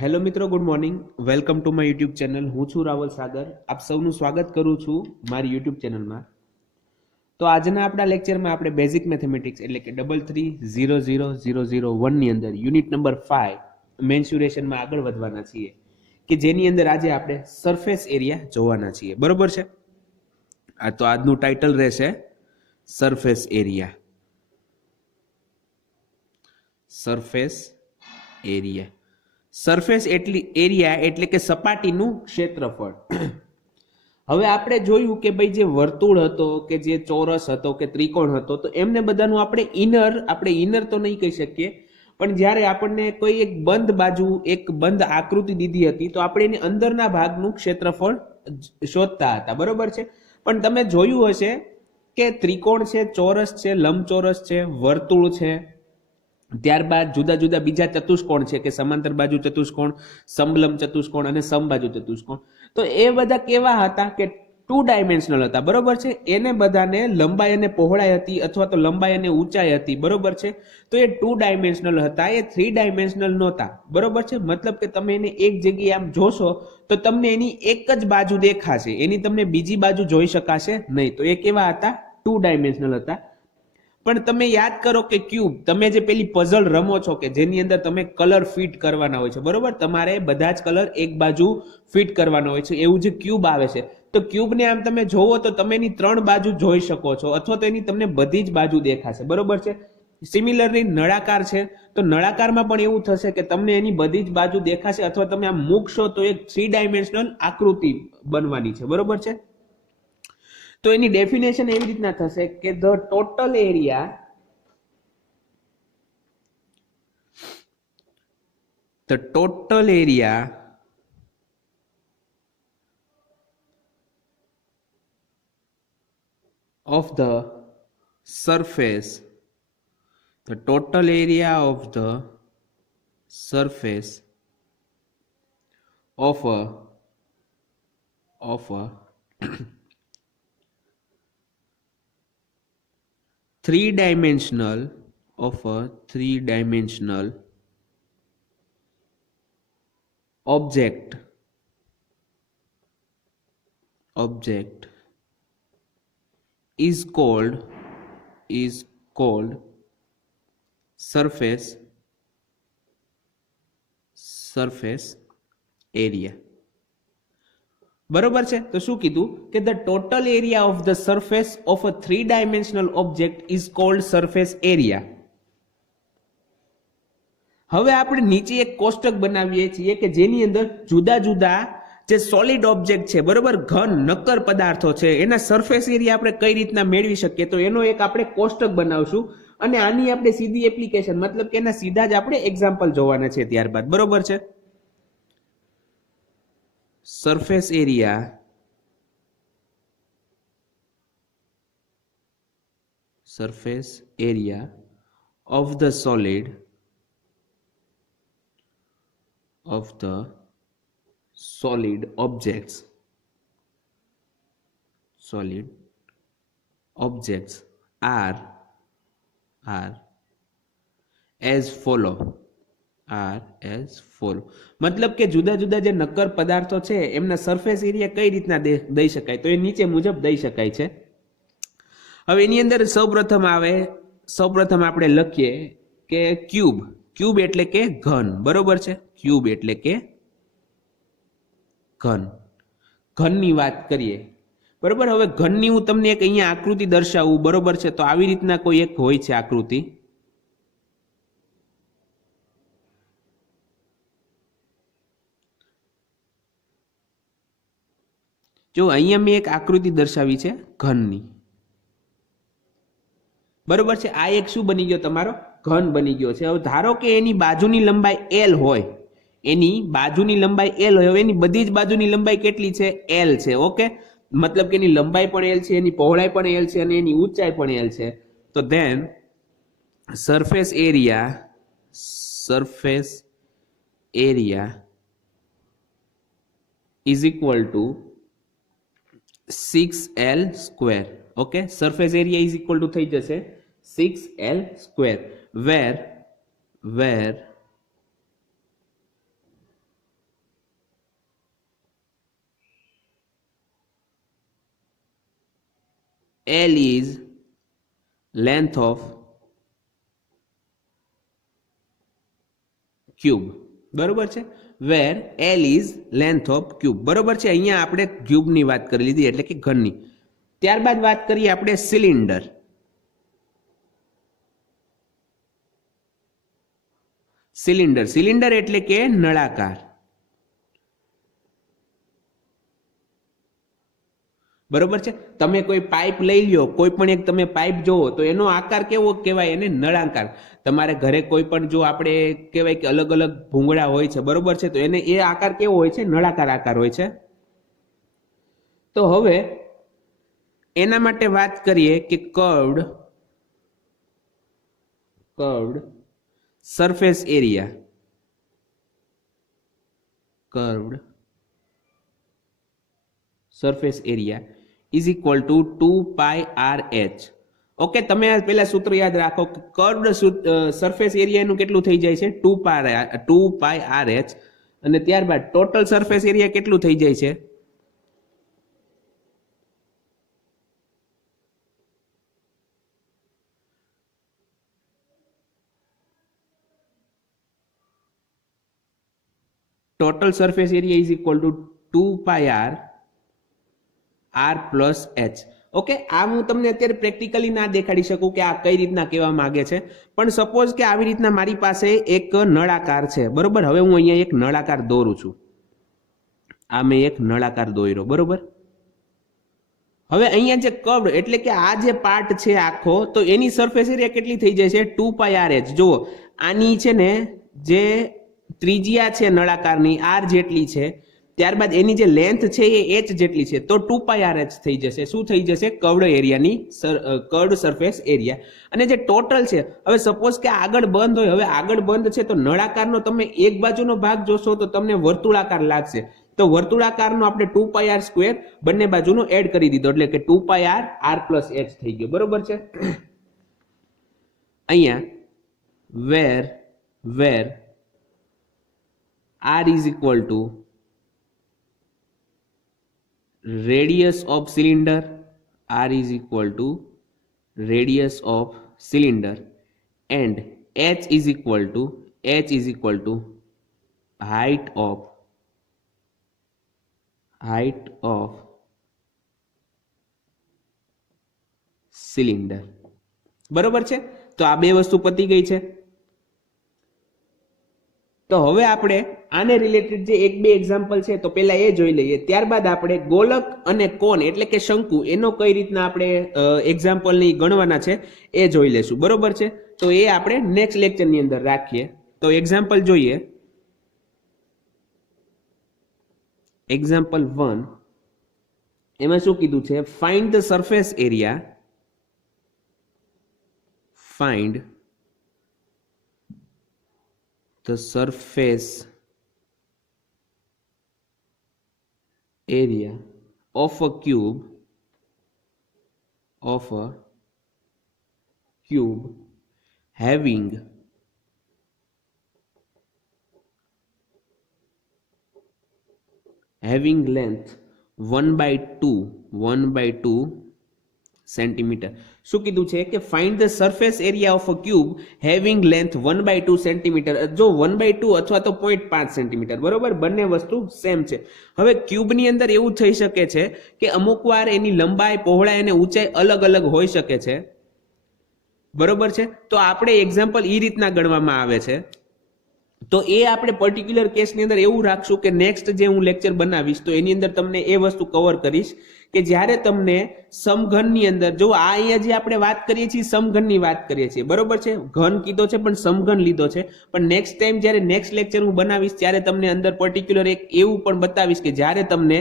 Hello મિત્રો, good morning. Welcome to my YouTube channel. હું છું રાવલ સાગર. આપ સૌનું સ્વાગત કરું છું મારી યુટ્યુબ ચેનલમાં. તો આજના આપણા લેક્ચરમાં આપણે બેઝિક મેથેમેટિક્સ એટલે કે 33000001 ની અંદર યુનિટ નંબર 5 મેન્સ્યુરેશનમાં આગળ વધવાના છીએ, કે જેની અંદર આજે આપણે સરફેસ એરિયા જોવાના છીએ. બરોબર છે? તો આજનું ટાઇટલ રહેશે surface area. Surface area. Surface area એટલે કે સપાટીનું ક્ષેત્રફળ. હવે આપણે જોયું કે ભાઈ જે વર્તુળ હતો, કે જે ચોરસ હતો, કે ત્રિકોણ હતો, તો એમને બધાનું આપણે ઇનર તો નહીં કહી શકીએ, પણ જ્યારે આપણને કોઈ એક બંધ બાજુ, એક બંધ આકૃતિ દીધી હતી, તો આપણે એની અંદરના ભાગનું ક્ષેત્રફળ શોધતા હતા. બરોબર છે? પણ તમે જોયું હશે કે ત્રિકોણ છે, ચોરસ છે, લંબચોરસ છે, વર્તુળ છે, ત્યારબાદ જુદા જુદા બીજા ચતુષ્કોણ છે, કે સમાંતર બાજુ ચતુષ્કોણ, સમલંબ ચતુષ્કોણ અને સમબાજુ ચતુષ્કોણ. તો એ બધા કેવા હતા? કે 2 ડાયમેન્શનલ હતા. બરોબર છે? એને બધાને લંબાઈ અને પહોળાઈ હતી, અથવા તો લંબાઈ અને ઊંચાઈ હતી. બરોબર છે? તો એ 2 ડાયમેન્શનલ હતા, એ 3 ડાયમેન્શનલ નહોતા. બરોબર છે? મતલબ કે તમે એને એક જગ્યાએ આમ જોશો તો તમને એની એક જ બાજુ દેખાશે, એની તમને બીજી બાજુ જોઈ શકાશે નહીં. તો એ કેવા હતા? 2 ડાયમેન્શનલ હતા. પણ તમે યાદ કરો કે ક્યુબ, તમે જે પેલી પઝલ રમો છો, કે જેની અંદર તમે કલર ફિટ કરવાના હોય છે, બરોબર? તમારે બધા જ કલર એક બાજુ ફિટ કરવાના હોય છે. એવું જે ક્યુબ આવે છે, તો ક્યુબને આમ તમે જોવો તો તમે એની 3 બાજુ જોઈ શકો છો, અથવા તો એની તમને બધી જ બાજુ દેખાશે. બરોબર છે? સિમિલરલી નળાકાર છે, તો નળાકારમાં પણ એવું થશે કે તમને એની બધી જ બાજુ દેખાશે, અથવા તમે આમ મૂકશો તો એક 3 ડાયમેન્શનલ આકૃતિ બનવાની છે. બરોબર છે? તો એની ડેફિનેશન એવી રીતના થશે કે the total area of the surface, the total area of the surface of a 3-dimensional object is called surface area. બરોબર છે? તો શું કીધું? કે the total area of the surface of a 3-dimensional object is called surface area. હવે આપણે નીચે એક કોષ્ટક બનાવીએ છીએ કે જેની અંદર જુદા જુદા જે સોલિડ ઓબ્જેક્ટ છે, બરોબર, ઘન નક્કર પદાર્થો છે, એના સરફેસ એરિયા આપણે કઈ રીતના મેળવી શકીએ, તો એનો એક આપણે કોષ્ટક બનાવશું. અને આની આપણે સીધી એપ્લિકેશન, મતલબ કે એના સીધા જ આપણે એક્ઝામ્પલ જોવાના છે ત્યારબાદ. બરોબર છે? Surface area of the solid objects are as follow. મતલબ કે જુદા જુદા જે નક્કર પદાર્થો છે એમના સરફેસ એરિયા કઈ રીતના દઈ શકાય, તો એ નીચે મુજબ દઈ શકાય છે. હવે એની અંદર સૌપ્રથમ આપણે લખીએ કે ક્યુબ એટલે કે ઘન. બરોબર છે? ક્યુબ એટલે કે ઘનની વાત કરીએ. બરોબર? હવે ઘનની હું તમને એક અહીંયા આકૃતિ દર્શાવું. બરોબર છે? તો આવી રીતના કોઈ એક હોય છે આકૃતિ. જો અહીંયા મેં એક આકૃતિ દર્શાવી છે ઘનની. બરોબર છે? આ એક શું બની ગયો? તમારો ઘન બની ગયો છે. હવે ધારો કે એની બાજુની લંબાઈ L હોય, એની બધી જ બાજુની લંબાઈ કેટલી છે? L છે. ઓકે? મતલબ કે એની લંબાઈ પણ L છે, એની પહોળાઈ પણ L છે, અને એની ઊંચાઈ પણ L છે. તો then surface area is equal to 6L square. Okay? Surface area is equal to થઈ જશે 6L square, where L is length of cube, બરોબર છે. Where L is length of cube, બરોબર છે. અહીંયા આપણે ક્યુબની વાત કરી લીધી એટલે કે ઘનની. ત્યારબાદ વાત કરીએ આપણે સિલિન્ડર. સિલિન્ડર સિલિન્ડર એટલે કે નળાકાર, બરોબર છે. તમે કોઈ પાઇપ લઈ લ્યો, કોઈ પણ એક તમે પાઇપ જોવો તો એનો આકાર કેવો કહેવાય? એને નળાકાર. તમારે ઘરે કોઈ પણ જો આપણે કહેવાય કે અલગ અલગ ભૂંગળા હોય છે, બરોબર છે, તો એને એ આકાર કેવો હોય છે? નળાકાર આકાર હોય છે. તો હવે એના માટે વાત કરીએ કે curved surface area, curved surface area is equal two 2πr/h. Okay, તમે આ પેલા સૂત્ર યાદ રાખો કે કર્વડ સરફેસ એરિયાનું કેટલું થઈ જાય છે? 2πr/h. અને ત્યારબાદ ટોટલ સરફેસ એરિયા કેટલું થઈ જાય છે? Total surface area is equal two 2πr r+h. Okay, આ હું તમને અત્યારે પ્રેક્ટિકલી ના દેખાડી શકું કે આ કઈ રીતના કહેવા માંગે છે, પણ સપોઝ કે આવી રીતના મારી પાસે એક નળાકાર છે, બરોબર. હવે હું અહીંયા એક નળાકાર દોરું છું. આ મેં એક નળાકાર દોર્યો, બરોબર. હવે અહીંયા જે કર્વ એટલે કે આ જે પાર્ટ છે આખો, તો એની સરફેસ એરિયા કેટલી થઈ જાય છે? 2πr/h. જુઓ, આની છે ને જે ત્રિજ્યા છે નળાકારની r જેટલી છે, ત્યારબાદ એની જે લેન્થ છે એ h જેટલી છે, તો 2πr/h થઈ જશે. શું થઈ જશે? કર્વડ એરિયાની કર્વડ સરફેસ એરિયા. અને જે ટોટલ છે, હવે સપોઝ કે આગળ બંધ હોય, હવે આગળ બંધ છે તો નળાકારનો તમે એક બાજુનો ભાગ જોશો તો તમને વર્તુળાકાર લાગશે, તો વર્તુળાકારનો આપણે 2πr² બંને બાજુનો એડ કરી દીધો એટલે કે 2πr r+h થઈ ગયો, બરોબર છે. અહીંયા વેર r is equal to radius of cylinder, r is equal to radius of cylinder, and h is equal to height of cylinder, બરોબર છે. તો આ બે વસ્તુ પતી ગઈ છે. તો હવે આપણે આને રિલેટેડ જે એક બે એક્ઝામ્પલ છે તો પહેલા એ જોઈ લઈએ, ત્યારબાદ આપણે ગોલક અને કોન એટલે કે શંકુ એનો કઈ રીતના આપણે એક્ઝામ્પલની ગણવાના છે એ જોઈ લેશું, બરોબર છે. તો એ આપણે નેક્સ્ટ લેક્ચરની અંદર રાખીએ. તો એક્ઝામ્પલ જોઈએ. એક્ઝામ્પલ 1 એમાં શું કીધું છે? Find the surface area, find the surface area of a cube having length 1/2 centimetre. શું કીધું છે કે find the surface area of a cube having length 1/2 centimetre. જો 1/2 અથવા તો 0.5 સેન્ટીમીટર, બરોબર, બંને વસ્તુ સેમ છે. હવે ક્યુબની અંદર એવું થઈ શકે છે કે અમુક વાર એની લંબાઈ, પહોળાઈ અને ઊંચાઈ અલગ અલગ હોઈ શકે છે, બરોબર છે. તો આપણે એક્ઝામ્પલ એ રીતના ગણવામાં આવે છે. તો એ આપણે પર્ટિક્યુલર કેસની અંદર એવું રાખશું કે નેક્સ્ટ જે હું લેક્ચર બનાવીશ તો એની અંદર તમને એ વસ્તુ કવર કરીશ કે જ્યારે તમને સમઘનની અંદર, જો આ અહીંયા જે આપણે વાત કરીએ છીએ સમઘનની વાત કરીએ છીએ, બરોબર છે, ઘન કીધો છે પણ સમઘન લીધો છે. પણ નેક્સ્ટ ટાઈમ જ્યારે નેક્સ્ટ લેક્ચર હું બનાવીશ ત્યારે તમને અંદર પર્ટિક્યુલર એક એવું પણ બતાવીશ કે જ્યારે તમને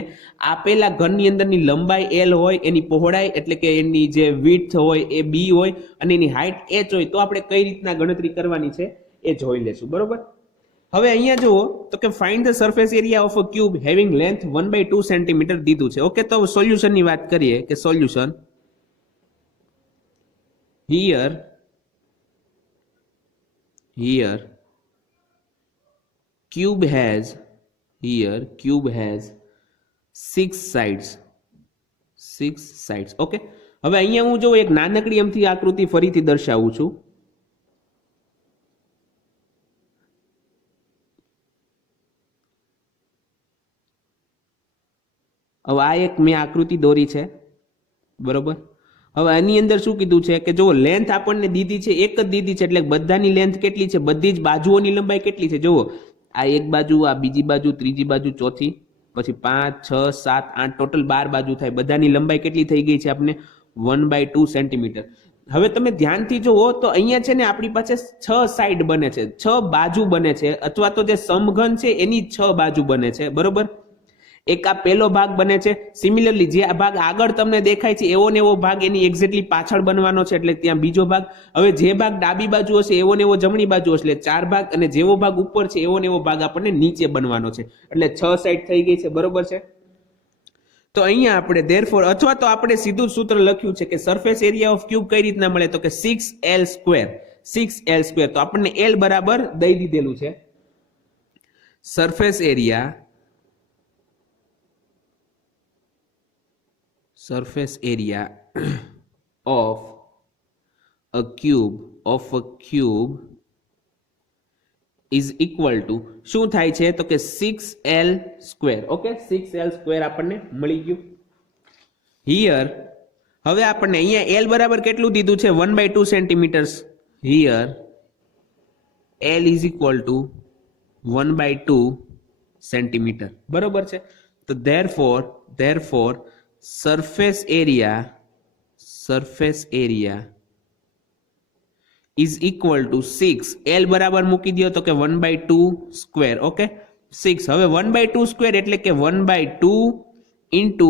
આપેલા ઘનની અંદરની લંબાઈ L હોય, એની પહોળાઈ એટલે કે એની જે વિડ્થ હોય એ B હોય અને એની હાઇટ H હોય તો આપણે કઈ રીતના ગણતરી કરવાની છે એ જોઈ લેશું, બરોબર. હવે અહીંયા જુઓ તો કે find the surface area of a cube having length 1/2 centimetre દીધું છે. ઓકે, તો સોલ્યુશનની વાત કરીએ કે solution here cube has 6 sides. Okay, હવે અહીંયા હું જો એક નાનકડી અમથી આકૃતિ ફરીથી દર્શાવું છું. હવે આ એક મેં આકૃતિ દોરી છે, બરોબર. હવે આની અંદર શું કીધું છે કે જો લેન્થ આપણને દીધી છે, એક જ દીધી છે, એટલે બધાની લેન્થ કેટલી છે, બધી જ બાજુઓની લંબાઈ કેટલી છે. જુઓ, આ એક બાજુ, આ બીજી બાજુ, ત્રીજી બાજુ, ચોથી, પછી 5, 6, 7, 8, ટોટલ 12 બાજુ થાય. બધાની લંબાઈ કેટલી થઈ ગઈ છે આપણે? 1/2 સેન્ટીમીટર. હવે તમે ધ્યાનથી જુઓ તો અહીંયા છે ને આપણી પાસે 6 સાઈડ બને છે, 6 બાજુ બને છે, અથવા તો જે સમઘન છે એની 6 બાજુ બને છે, બરોબર. એક આ પહેલો ભાગ બને છે. સિમિલરલી જે આ ભાગ આગળ તમને દેખાય છે એવો ને એવો ભાગ એની એક્ઝેક્ટલી પાછળ બનવાનો છે, એટલે ત્યાં બીજો ભાગ. હવે જે ભાગ ડાબી બાજુ હશે એવો ને એવો જમણી બાજુ હશે, એટલે 4 ભાગ, અને જેવો ભાગ ઉપર છે એવો ને એવો ભાગ આપણને નીચે બનવાનો છે, એટલે 6 સાઈડ થઈ ગઈ છે, બરોબર છે. તો અહીંયા આપણે therefore અથવા તો આપણે સીધું સૂત્ર લખ્યું છે કે સરફેસ એરિયા ઓફ ક્યુબ કઈ રીતના મળે, તો કે 6L². 6L², તો આપણને L બરાબર દઈ દીધેલું છે. Surface area of a cube is equal to શું થાય છે તો કે 6L². ઓકે, 6L² આપણને મળી ગયું. હિયર હવે આપણને અહીંયા L બરાબર કેટલું દીધું છે? 1/2 centimetres. Here L is equal to 1/2 centimetre, બરોબર છે. તો therefore surface area is equal to 6. L બરાબર મૂકી દો તો કે 1/2 સ્ક્વેર. ઓકે, 6. હવે 1/2 સ્ક્વેર એટલે કે 1/2 into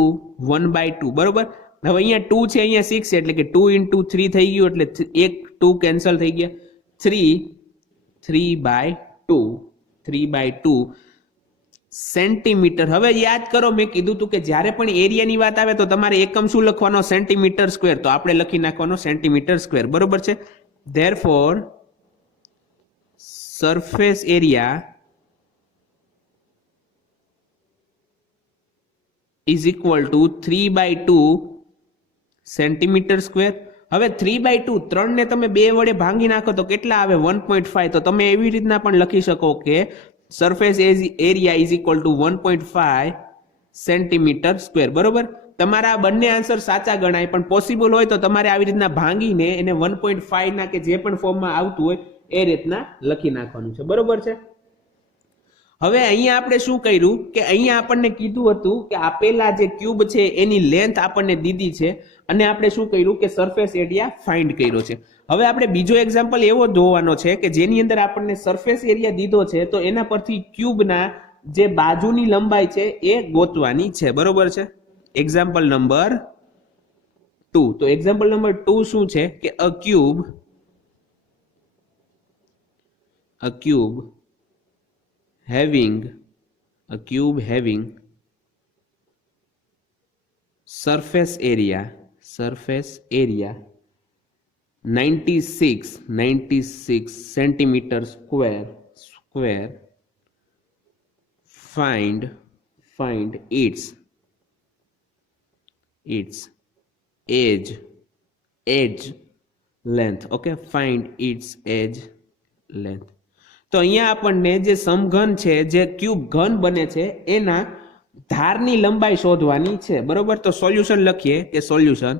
1/2, બરોબર. હવે અહીંયા 2 છે, અહીંયા 6 છે, એટલે કે 2 into 3 થઈ ગયું, એટલે એક 2 કેન્સલ થઈ ગયા. 3/2 સેન્ટીમીટર. હવે યાદ કરો, મેં કીધું હતું કે જ્યારે પણ એરિયાની વાત આવે તો તમારે એકમ શું લખવાનો? Centimetre square. તો આપણે લખી નાખવાનો સેન્ટીમીટર સ્ક્વેર, બરોબર છે. therefore surface area is equal to 3/2 centimetre square. હવે 3/2, 3 ને તમે 2 વડે ભાંગી નાખો તો કેટલા આવે? 1.5. તો તમે એવી રીતના પણ લખી શકો કે surface area is equal two 1.5 centimetre square, બરોબર. તમારા બંને આન્સર સાચા ગણાય, પણ પોસિબલ હોય તો તમારે આવી રીતના ભાંગીને એને 1.5 ના કે જે પણ ફોર્મમાં આવતું હોય એ રીતના લખી નાખવાનું છે, બરોબર છે. હવે અહીંયા આપણે શું કર્યું કે અહીંયા આપણને કીધું હતું કે આપેલા જે ક્યુબ છે એની લેન્થ આપણને દીધી છે, અને આપણે શું કર્યું કે સરફેસ એરિયા ફાઇન્ડ કર્યો છે. હવે આપણે બીજો એક્ઝામ્પલ એવો જોવાનો છે કે જેની અંદર આપણને સરફેસ એરિયા દીધો છે, તો એના પરથી ક્યુબના જે બાજુની લંબાઈ છે એ ગોતવાની છે, બરોબર છે. Example number 2. તો એક્ઝામ્પલ નંબર 2 શું છે કે a cube having surface area 96 centimeter square find its edge length. okay, find its edge length. તો અહીંયા આપણને જે સમઘન છે, જે ક્યુબ ઘન બને છે, એના ધારની લંબાઈ શોધવાની છે, બરોબર. તો સોલ્યુશન લખીએ કે સોલ્યુશન.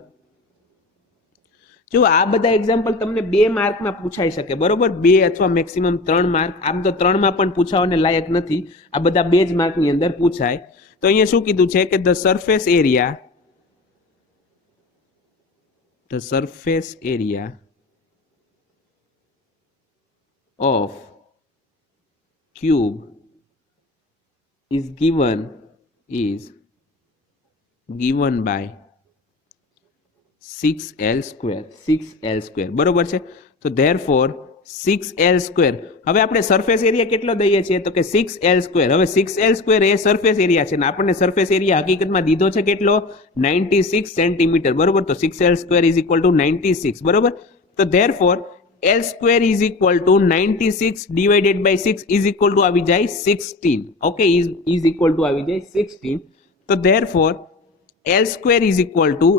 જો આ બધા એક્ઝામ્પલ તમને 2 માર્કમાં પૂછાઈ શકે, બરોબર. 2 અથવા મેક્સિમમ 3 માર્ક. આમ તો 3 માં પણ પૂછાવાને લાયક નથી, આ બધા 2 જ માર્કની અંદર પૂછાય. તો અહીંયા શું કીધું છે કે the surface area of cube is given by 6L², બરોબર છે. તો therefore 6L². હવે આપણે સરફેસ એરિયા કેટલો દઈએ છીએ તો કે 6L². હવે 6L² એ સરફેસ એરિયા છે, ને આપણને સરફેસ એરિયા હકીકતમાં દીધો છે કેટલો? 96 સેન્ટીમીટર, બરોબર. તો 6L² ઇઝ ઇક્વલ ટુ 96, બરોબર. તો therefore L² is equal to 96 divided by 6 is equal to આવી જાય 16. okay, is equal to આવી જાય 16. તો therefore L square is equal two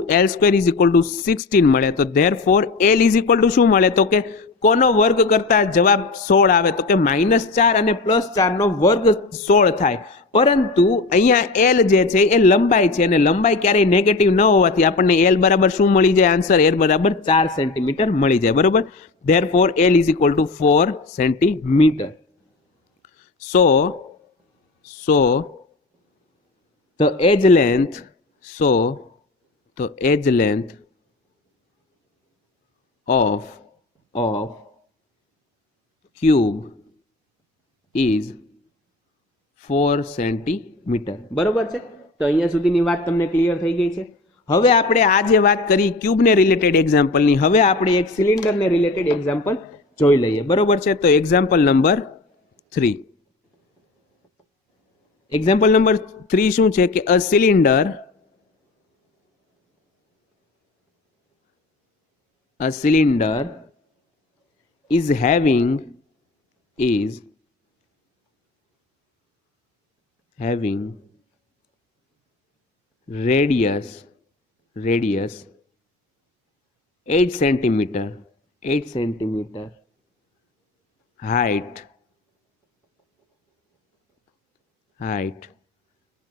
16 મળે. તો therefore L is equal two શું મળે? તો કે કોનો વર્ગ કરતા જવાબ 16 આવે? તો કે -4 અને +4 નો વર્ગ 16 થાય. પરંતુ અહીંયા એલ જે છે એ લંબાઈ છે, અને લંબાઈ ક્યારેય નેગેટિવ ન હોવાથી આપણને એલ બરાબર શું મળી જાય? આન્સર એલ બરાબર 4 સેન્ટીમીટર મળી જાય. બરોબર. Therefore L is equal two 4 centimetre. So the edge length of cube is 4 centimetre. બરોબર છે. તો અહીંયા સુધીની વાત તમને ક્લિયર થઈ ગઈ છે. હવે આપણે આ જે વાત કરી ક્યુબને રિલેટેડ એક્ઝામ્પલની, હવે આપણે એક સિલિન્ડરને રિલેટેડ એક્ઝામ્પલ જોઈ લઈએ. બરોબર છે. તો એક્ઝામ્પલ નંબર 3. એક્ઝામ્પલ નંબર 3 શું છે કે અ cylinder is having radius 8 centimeter, height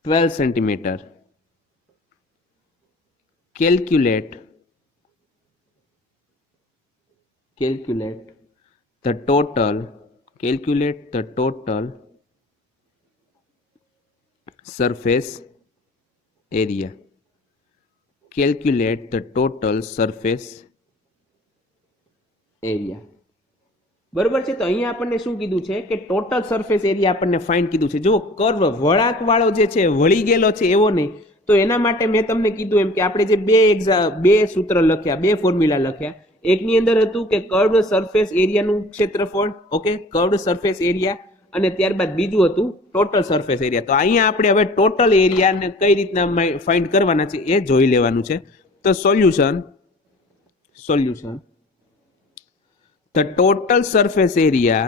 12 centimeter. Calculate the total surface area. Calculate the total surface area. બરોબર છે. તો અહીંયા આપણને શું કીધું છે કે ટોટલ સરફેસ એરિયા આપણને ફાઇન્ડ કીધું છે. જો કર્વ વળાંક વાળો જે છે વળી ગયેલો છે એવો નહીં. તો એના માટે મેં તમને કીધું એમ કે આપણે જે બે સૂત્ર લખ્યા, બે ફોર્મ્યુલા લખ્યા. એકની અંદર હતું કે કર્વડ સરફેસ એરિયાનું ક્ષેત્રફળ, ઓકે, કર્વડ સરફેસ એરિયા, અને ત્યારબાદ બીજું હતું ટોટલ સરફેસ એરિયા. તો અહીંયા આપણે હવે ટોટલ એરિયાને કઈ રીતના ફાઇન્ડ કરવાના છે એ જોઈ લેવાનું છે. તો solution the total surface area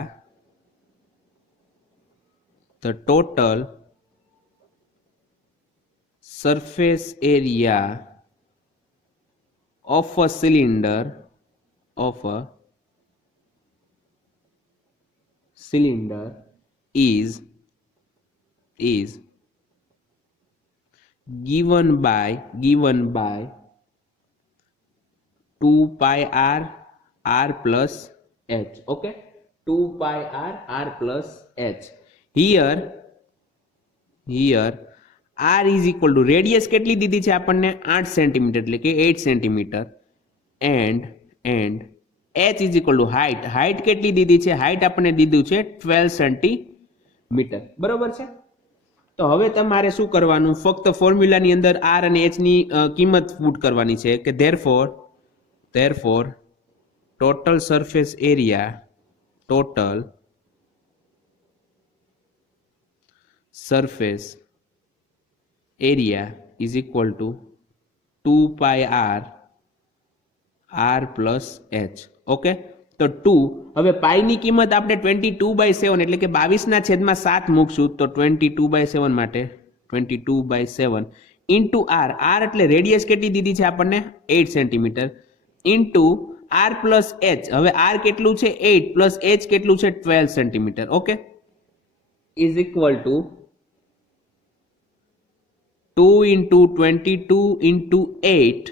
of a cylinder is given by 2 pi r plus h. Okay, 2 pi r plus h. Here r is equal to radius કેટલી દીધી છે આપણને? 8 સેન્ટીમીટર, એટલે કે 8 centimetre. and h is equal to height કેટલી દીધી છે? Height આપણને દીધું છે 12 સેન્ટીમીટર. બરોબર છે. તો હવે તમારે શું કરવાનું? ફક્ત ફોર્મ્યુલાની અંદર r અને h ની કિંમત પુટ કરવાની છે કે therefore total surface area is equal to 2 pi r plus h. Okay. તો 2, હવે પાઈ ની કિંમત આપણે 22/7 એટલે કે 22/7 મૂકશું. તો 22/7 માટે 22/7 ઇન્ટુ r એટલે રેડિયસ કેટલી દીધી છે આપણને? 8 centimetre, into r plus h. હવે r કેટલું છે? 8 પ્લસ h કેટલું છે? 12 centimetre. Okay, is equal two 2 into 22 into 8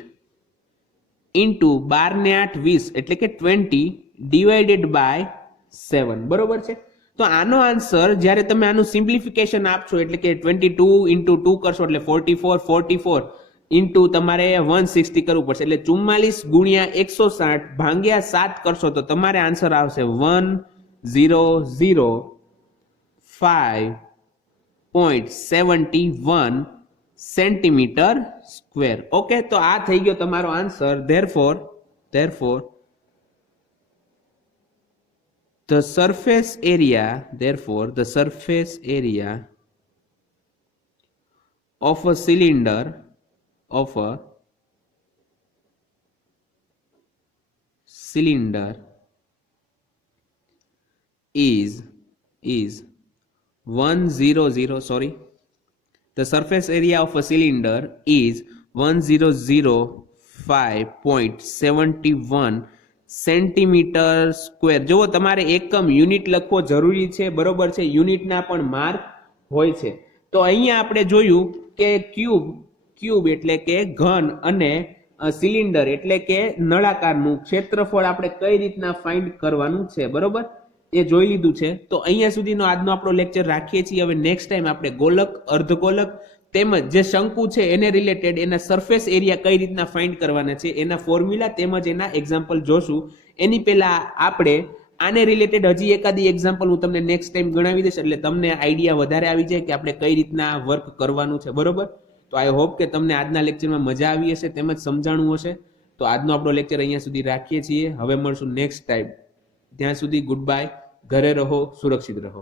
into 12 ને 8 20 એટલે કે 20 ડિવાઇડેડ બાય 7. બરોબર છે. તો આનો આન્સર જ્યારે તમે આનું સિમ્પ્લિફિકેશન આપશો એટલે કે 22 ઇન્ટુ 2 કરશો એટલે 44 ઇન્ટુ તમારે 160 કરવું પડશે, એટલે 44 ગુણ્યા 160 ભાગ્યા 7 કરશો તો તમારે આન્સર આવશે 1005.71 સેન્ટીમીટર સ્ક્વેર. ઓકે, તો આ થઈ ગયો તમારો answer. therefore the surface area of a cylinder is 100 sorry the surface area of a cylinder is 1005.71 centimetre square. જુઓ તમારે એકમ યુનિટ લખવો જરૂરી છે, બરોબર છે, યુનિટના પણ માર્ક હોય છે. તો અહીંયા આપણે જોયું કે ક્યુબ એટલે કે ઘન અને સિલિન્ડર એટલે કે નળાકારનું ક્ષેત્રફળ આપણે કઈ રીતના ફાઇન્ડ કરવાનું છે, બરોબર, એ જોઈ લીધું છે. તો અહીંયા સુધીનો આજનો આપણો લેક્ચર રાખીએ છીએ. હવે નેક્સ્ટ ટાઈમ આપણે ગોલક, અર્ધગોલક તેમજ જે શંકુ છે એને રિલેટેડ એના સરફેસ એરિયા કઈ રીતના ફાઇન્ડ કરવાના છે એના ફોર્મ્યુલા તેમજ એના એક્ઝામ્પલ જોશું. એની પહેલા આપણે આને રિલેટેડ હજી એકાદી એક્ઝામ્પલ હું તમને નેક્સ્ટ ટાઈમ ગણાવી દઈશ, એટલે તમને આઈડિયા વધારે આવી જાય કે આપણે કઈ રીતના વર્ક કરવાનું છે, બરોબર. તો આઈ હોપ કે તમને આજના લેક્ચરમાં મજા આવી હશે તેમજ સમજાણું હશે. તો આજનો આપણો લેક્ચર અહીંયા સુધી રાખીએ છીએ. હવે મળશું નેક્સ્ટ ટાઈમ. ત્યાં સુધી ગુડ બાય. ઘરે રહો, સુરક્ષિત રહો.